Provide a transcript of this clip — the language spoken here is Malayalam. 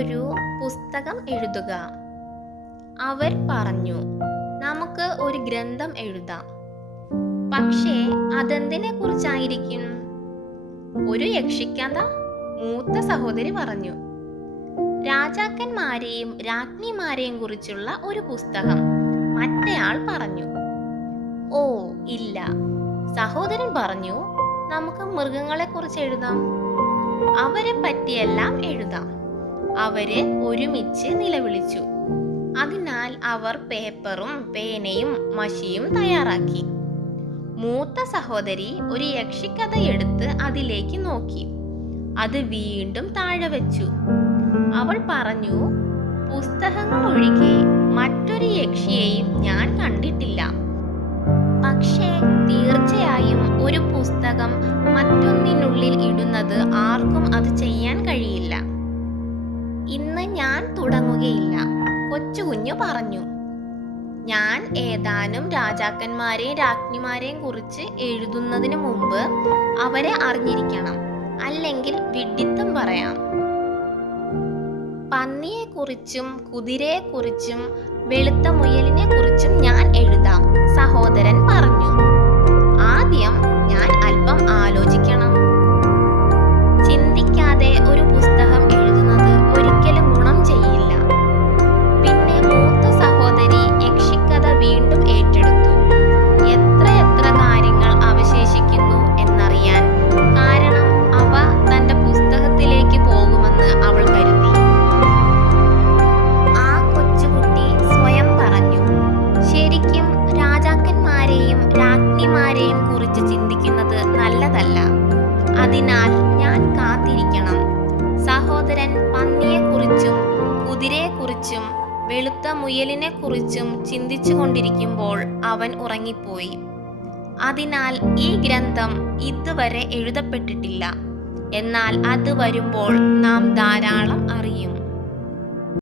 ഒരു പുസ്തകം എഴുതുക. അവർ പറഞ്ഞു, നമുക്ക് ഒരു ഗ്രന്ഥം എഴുതാം. പക്ഷേ അതെന്തിനെ കുറിച്ചായിരിക്കും? ഒരു യക്ഷിക്കഥ, മൂത്ത സഹോദരി പറഞ്ഞു. രാജാക്കന്മാരെയും രാജ്ഞിമാരെയും കുറിച്ചുള്ള ഒരു പുസ്തകം, മറ്റേയാൾ പറഞ്ഞു. ഓ ഇല്ല, സഹോദരൻ പറഞ്ഞു, നമുക്ക് മൃഗങ്ങളെ കുറിച്ച് എഴുതാം. അവരെ പറ്റിയെല്ലാം എഴുതാം. അവര് ഒരുമിച്ച് നിലവിളിച്ചു. അതിനാൽ അവർ പേപ്പറും പേനയും മഷിയും തയ്യാറാക്കി. മൂത്ത സഹോദരി ഒരു യക്ഷിക്കഥ എടുത്ത് അതിലേക്ക് നോക്കി. അത് വീണ്ടും താഴെ വെച്ചു. അവൾ പറഞ്ഞു, പുസ്തകങ്ങൾ ഒഴികെ മറ്റൊരു യക്ഷിയെയും ഞാൻ കണ്ടിട്ടില്ല. പക്ഷേ തീർച്ചയായും ഒരു പുസ്തകം മറ്റൊന്നിനുള്ളിൽ ഇടുന്നത് ആർക്കും അത് ചെയ്യാൻ കഴിയില്ല. ഇന്ന് ഞാൻ തുടങ്ങുകയില്ല, കൊച്ചുകുഞ്ഞു പറഞ്ഞു. ഞാൻ ഏതാനും രാജാക്കന്മാരെയും രാജ്ഞിമാരെയും കുറിച്ച് എഴുതുന്നതിന് മുമ്പ് അവരെ അറിഞ്ഞിരിക്കണം, അല്ലെങ്കിൽ വിഡ്ഢിത്തം പറയാം. പന്നിയെക്കുറിച്ചും കുതിരയെക്കുറിച്ചും വെളുത്ത മുയലിനെ കുറിച്ചും ഞാൻ എഴുതാം, സഹോദരൻ പറഞ്ഞു. ആദ്യം ഞാൻ അല്പം ആലോചിക്കണം. ചിന്തിക്കാതെ ഒരു പുസ്തകം എഴുതുന്നത് ഒരിക്കലും ഗുണം ചെയ്യില്ല. പിന്നെ മൂത്ത സഹോദരി യക്ഷിക്കഥ വീണ്ടും ഏറ്റെടുത്തു. എത്ര കാര്യങ്ങൾ അവശേഷിക്കുന്നു എന്നറിയാൻ, കാരണം അവ തന്റെ പുസ്തകത്തിലേക്ക് പോകുമെന്ന് അവൾ കരുതി. ആ കൊച്ചുകുട്ടി സ്വയം പറഞ്ഞു, ശരിക്കും രാജാക്കന്മാരെയും രാജ്ഞിമാരെയും കുറിച്ച് ചിന്തിക്കുന്നത് നല്ലതല്ല. അതിനാൽ ഞാൻ കാത്തിരിക്കണം. സഹോദരൻ പന്നിയെക്കുറിച്ചും കുതിരയെക്കുറിച്ചും വെളുത്ത മുയലിനെ കുറിച്ചും ചിന്തിച്ചു കൊണ്ടിരിക്കുമ്പോൾ അവൻ ഉറങ്ങിപ്പോയി. അതിനാൽ ഈ ഗ്രന്ഥം ഇതുവരെ എഴുതപ്പെട്ടിട്ടില്ല. എന്നാൽ അത് വരുമ്പോൾ നാം ധാരാളം അറിയും.